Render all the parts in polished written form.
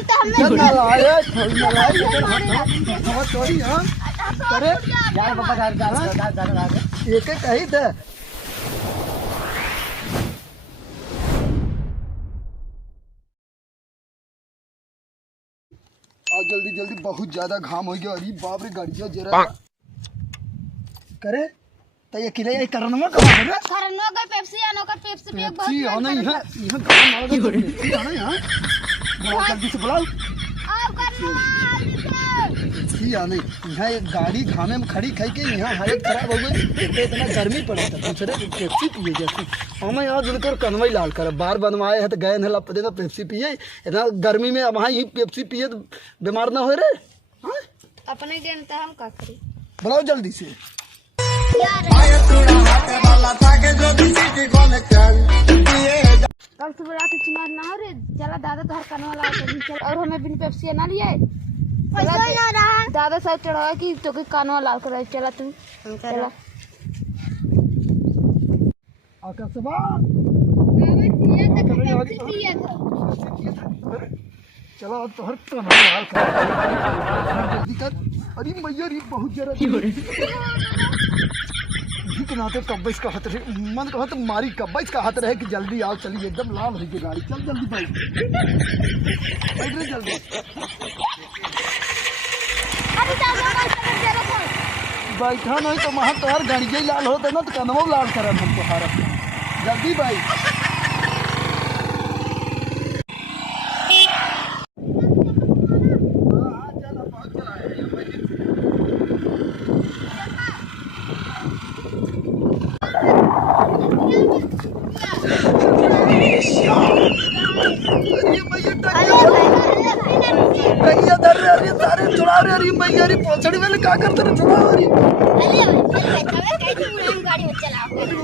इधर ना लाए चोरी हाँ करे यार पापा एक एक कही थे। आज जल्दी जल्दी बहुत ज्यादा घाम हो गया। अरे बाप रे गाड़िया जरा करे तो ये किले ये करनमा कमा रे करनो का पेप्सी आनो का पेप्सी भी एक बहुत पेप्सी आना यहाँ यहाँ गाड़ी मार दो पेप्सी आना यहाँ बुलाओ जल्दी से बुलाओ आओ करनो पेप्सी आने यहाँ एक गाड़ी घामे में खड़ी खाई के यहाँ हालत खराब हो गई। इतना गर्मी पड़ा था दूसरे पेप्सी पिए जैसे हमें यहाँ जुलकर कन्वई लाल कर बार बनवाए है तो गए न लपते तो पेप्सी पिए इतना गर्मी में अब वहाँ ही पेप्सी पिए तो बीमार ना हो रे। अपने गेन तो हम का करी बुलाओ जल्दी से कल सुबह रात चुनार ना हो रे चला दादा तो हर कनवा ला के चल और हमें बिन पेप्सी ना लिए दादा सब चढ़ावा कि तो के कानवा लाल कर चला तू चला आकाशवा चलो अब तो हर कन्वा लाल कर जल्दी कर। अरे मैया रे बहुत जरा के नाते कब्बईस का हाथ रहे मन कहा तो मारी कब्बईस का हाथ रहे कि जल्दी आओ चलिए एकदम लाल रही गाड़ी चल जल्दी भाई बैठ रे जल्दी बैठा नहीं तो वहाँ तोहर गाड़िया ही लाल होते ना तो कनवो लाल कर हमको हारा जल्दी भाई पोछड़ी वाले क्या करते रहे चुनाव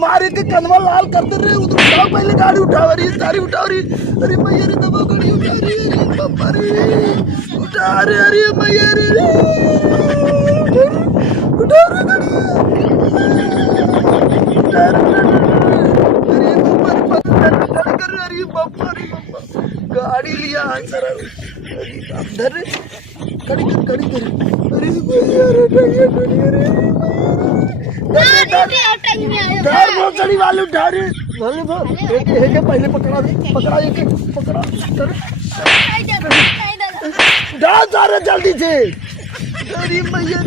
मारे के कनवा लाल करते रहे उधर उठाओ पहले गाड़ी उठाओ रही सारी उठाओ रही। अरे मैया रे दबा गाड़ी उठा रही है पापा रे उठा रे अरे मैया रे उठा रे गाड़ी उठा रे अरे पापा कर अरे पापा रे पापा गाड़ी लिया सर अंदर कड़ी कर अरे यार मोचड़ी वाले उठा रहे एक पहले पकड़ा पकड़ा डाल जा रहे जल्दी से। अरे मैया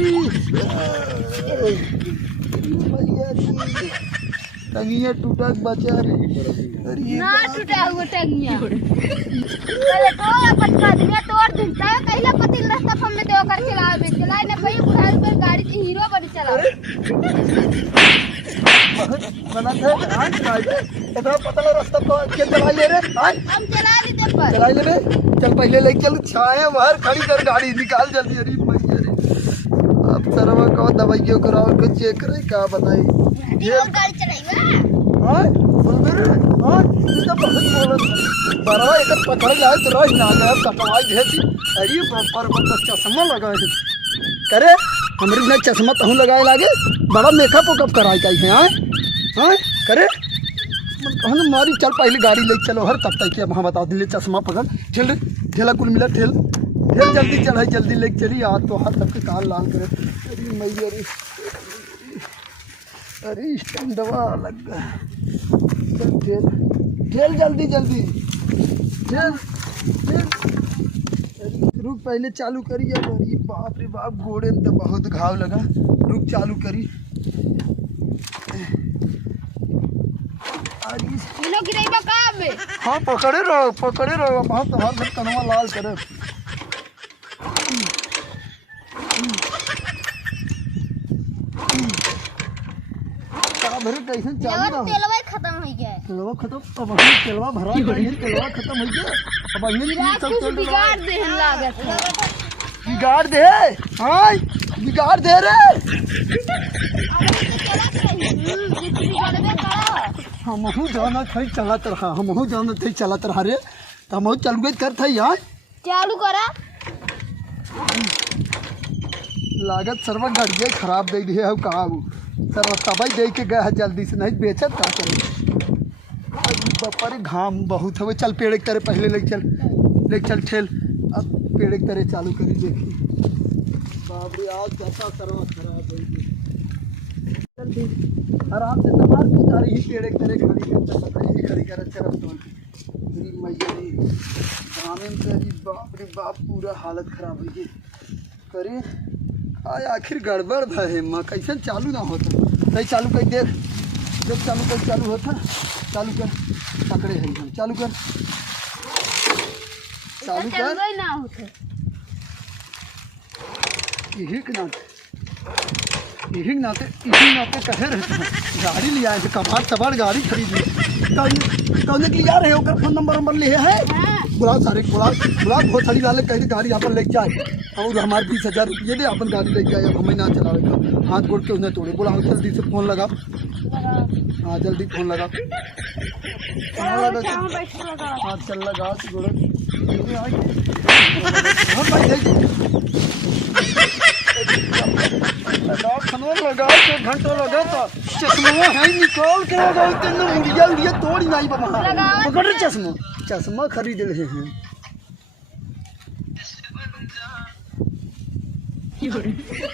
टंगिया टूटा बचा रे ना टूटा हुआ टंगिया पहले तो पटका दिया तोड़ दिलता है कहिला पति रास्ता हमने देव कर चलाए ने भाई बुढ़ाई पर गाड़ी की हीरो बड़ी चला बहुत बना था आज काटे इतना पता ना रास्ता को के चला ले रे हम चला लेते पर चला ले रे चल पहले ले चल छाए बाहर खड़ी कर गाड़ी निकाल जल्दी। अरे मैया रे अब सरवा को दवाइयों कराओ को चेक करे क्या बताई ये गाड़ी चलाईवा हां बोल रे हां ये तो बहुत बोलत बड़ा एक पकड़ जाए तो रोज ना गया कटवाई भेसी। अरे पर चश्मा लगाए करे हमरे ने चश्मा तहु लगाए लागे बड़ा मेकअप ओकअप कराई का है हां करे मन कहन मारी चल पहले गाड़ी ले चलो हर तब तक के वहां बता दिले चश्मा पकड़ ठेल ठेला कुल मिला ठेल जल्दी चल जल्दी ले चली आ तो हर तक के कान लाल करे। अरे मैया रे अरे स्टैंडवा लग गया ठेल जल्दी ठेल रुक पहले चालू करी। अरे बाप रे बाप घोड़े में तो बहुत घाव लगा रुक चालू करी। किलो गिराईबा काम में हाँ पकड़े रहो बहुत हर कनवा लाल करे भरे कैसे चालू रहा तेलवा खत्म हो गया तेलवा खत्म अब अभी तेलवा भरा तेलवा खत्म हो गया अब अभी सब चल बिगाड़ दे लागत बिगाड़ दे हाँ बिगाड़ दे रे हमहू जाना था चलात रहा हमहू जाना थे चलात रहा रे तो हमहू चल गए कर था यार चालू करा लागत सर्व गाड़िया खराब दे दी है कहा सर्व तबाई दे के गया है जल्दी से नहीं बेचत का करे बापा रे घाम बहुत है चल पेड़ एक तरह पहले ले चल ठेल अब पेड़ एक तरह चालू करी देखी। बाप रे आज कैसा सर्वा खराब है जल्दी आराम से तबार की तारी ही पेड़ एक तरह खड़ी करता पता ही खड़ी कर अच्छा रफ्तो मेरी मैया रे ग्रामीण तेरी बाप रे बाप पूरा हालत खराब हुई करे आय आखिर गड़बड़ है माँ कैसे चालू ना होता नहीं चालू कर देख जब चालू होता चालू कर पकड़े है हम चालू कर ना होता यही नाते कहे रहते गाड़ी ले आए थे कबाड़ तबाड़ गाड़ी खरीदी कौन के लिए आ रहे हो फोन नंबर लिए है बुला सारे बुला बहुत सारी वाले कहीं गाड़ी यहाँ पर लेके जाए और हमारे 20,000 रुपये दे अपन गाड़ी लेके जाए अब हमें ना चलाएगा हाथ गोड़ के उन्हें तोड़े बुलाओ जल्दी से फ़ोन लगा हाँ जल्दी फ़ोन लगा हाँ चल लगा लगा के घंटा लगा था चश्मा है निकाल के लगा तेन उड़िया तोड़ नहीं बाबा पकड़ चश्मा खरीद रहे हैं।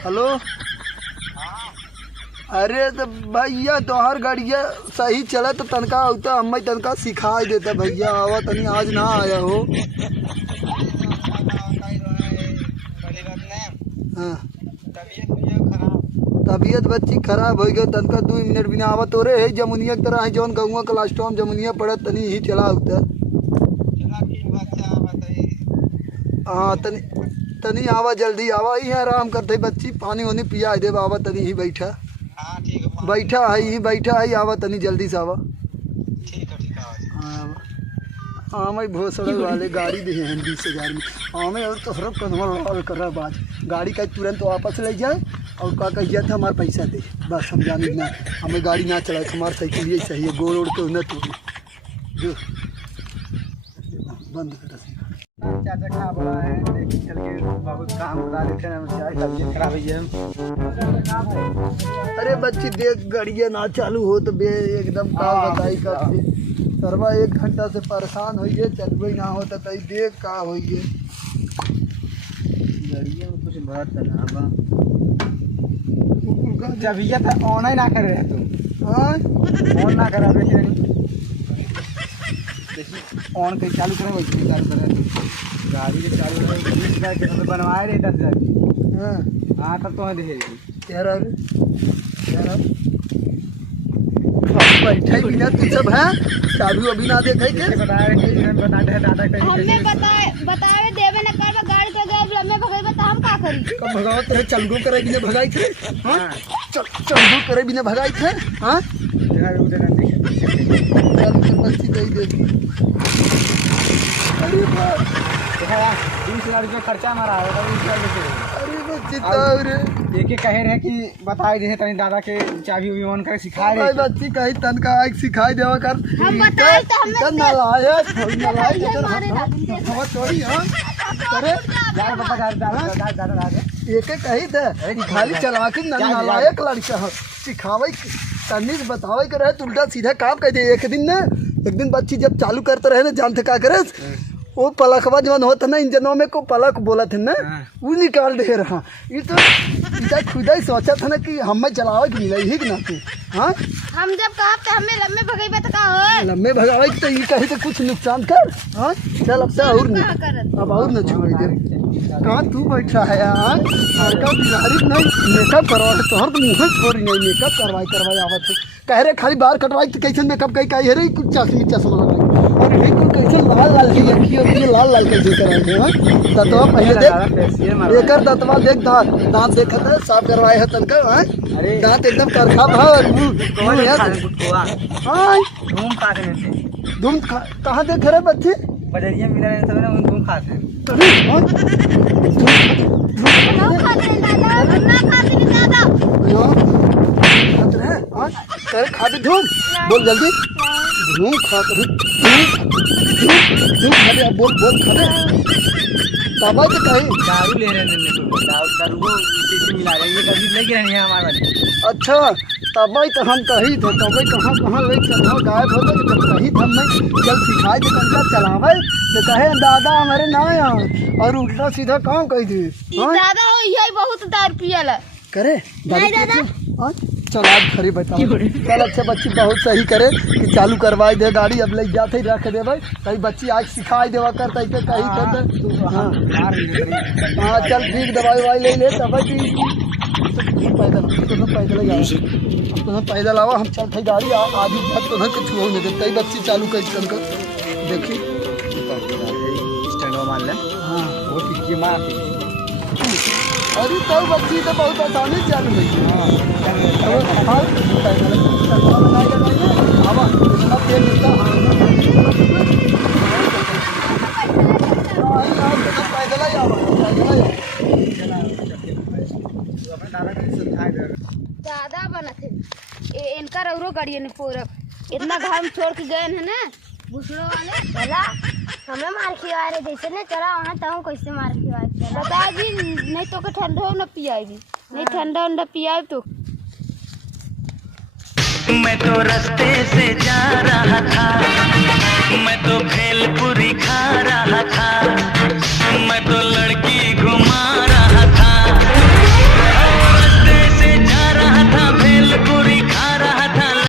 हेलो अरे तो भैया तोहर गाड़िया सही चला तो तनका होता हमें तनका सिखाई देता भैया आवा तनी आज ना आया हो। हाँ तबीयत बच्ची खराब हो गई तनका 2 मिनट बिना आवा तो रे जमुनिया की तरह है जौन गौवा का लास्ट टाइम जमुनिया पड़ा तनी ही चला होता। हाँ तनी आवा जल्दी आवा ही आराम करते बच्ची पानी वानी पिया दे बाबा तनी ही बैठा है आवा तनी जल्दी से आवा। हाँ मैं भोसड़ा वाले गाड़ी दे हैं 20,000 में हाँ मैं और तो हर कन्वर्ट कर रहा बात गाड़ी का तुरंत वापस ले जाए और का कहिए था हमारा पैसा दे बस हम जाने ना हमें गाड़ी ना चलाए हमारा साइकिल ये सही है गोल ओढ़ के उन्हें तोड़ जो बंद कर चाचा खा बड़ा है लेकिन चल के बहुत काम बता देते हैं चाय तबीयत खराब है। अरे बच्ची देख गाड़िया ना चालू हो तो बे एकदम का बताई करते सरवा 1 घंटा से परेशान होइए चलबे ना हो तो कहीं देख का होइए गाड़िया में कुछ बात ना बा भैया था ऑन ही ना कर रहे तुम हाँ ऑन ना करा देखिए ऑन कहीं चालू करें वैसे चालू करें गाड़ी के चालू है के तो बनवाए रहे 10,000 की हाँ तब तो देखेगी यार बैठे बिना तू सब है चालू अभी ना देखे के हमें बताए देवे न करबा गाड़ी के गए लम्बे भगई बता हम का करी कब भगावत रहे चलगो करे बिना भगाई थे हां चलगो करे बिना भगाई थे हां चल कर बच्ची दे दे अरे बाप 20,000 रुपया खर्चा मारा है अरे बच्ची तारे एक कहे रहे कि बताए दे तनी दादा के चाबी उबी ऑन करे सिखाए भाई बच्ची कहीं तन का आग सिखाई देवा कर हम बताए तो हमें ना लाए हवा चोरी हां करे यार बाबा दादा एक कही थे खाली चला के नालायक लड़का हो सिखावे तनी बतावे के रहे उल्टा सीधा काम कर दे एक दिन बच्ची जब चालू करते रहे ना जानते का करे वो पलकवा जवन होता ना इंजनों में को पलक बोला थे ना वो निकाल दे रहा ये तो इतना खुदा ही सोचा था ना कि हमें चलावे कि मिला ही कि ना तू हाँ हम जब कहा तो हमें लम्बे भगई बता का हो लम्बे भगावे तो ये कहे तो कुछ नुकसान कर हाँ चल अब से और नहीं अब और न छुए दे कहाँ तू बैठा है यार लड़का बिहारी नहीं मेकअप करवा तोहर तो मुँह छोड़ी नहीं मेकअप करवाई आवत है कह रहे खाली बाल कटवाई तो कैसे मेकअप कही रही कुछ चश्मा और यही कुछ कैसे लाल की अखियों लाल कैसे कराए हाँ दतवा पहले देख एक दतवा देख दांत देखा था साफ करवाए है तनका हाँ दांत एकदम करखा भर धूम कहाँ देख रहे बच्चे बजरिया मिला है सब ना उन धूम खाते हैं खाते धूम बोल जल्दी धूम खाते बोल खाते तब तो कहीं दारू ले रहे हैं तो दारू को इसी मिला रहे हैं, ये कभी लेके नहीं है हमारे वाले। अच्छा तब तो हम कही थे, तब कहाँ कहाँ ले चल गायब होते कि जब कही थे मैं जब सिखाई दे कंचा चलावे तो कहे दादा हमारे ना यहाँ और उल्टा सीधा काम कही थी। दादा हो यही बहुत दारू पियल है। करे नहीं दादा। चल आज खरी बता चल अच्छे बच्ची बहुत सही करे कि चालू करवाई दे गाड़ी अब ले जाते ही रख देवे कहीं बच्ची आज सिखाई देवा कर तई के कहीं कर दे। हाँ चल ठीक दवाई ववाई ले ले तब पैदल आवा हम चलते गाड़ी आधी बात तो कुछ हो नहीं देते बच्ची चालू कर देखी स्टैंड मान ले। हाँ वो टिक्की मार अरे तो बच्ची तो बहुत आसानी से चालू हुई। दादा बना थे इनका रौरो गाड़ी ने पूरा इतना घाम छोड़ के गए हैं ना घुसड़ो वाले दादा हमें मार खिवा रहे जैसे ना चला वहाँ तो कैसे मार खिवा बता जी नहीं तो ठंडा न पियाई भी नहीं ठंडा उंडा पियाई तो मैं तो रास्ते से जा रहा था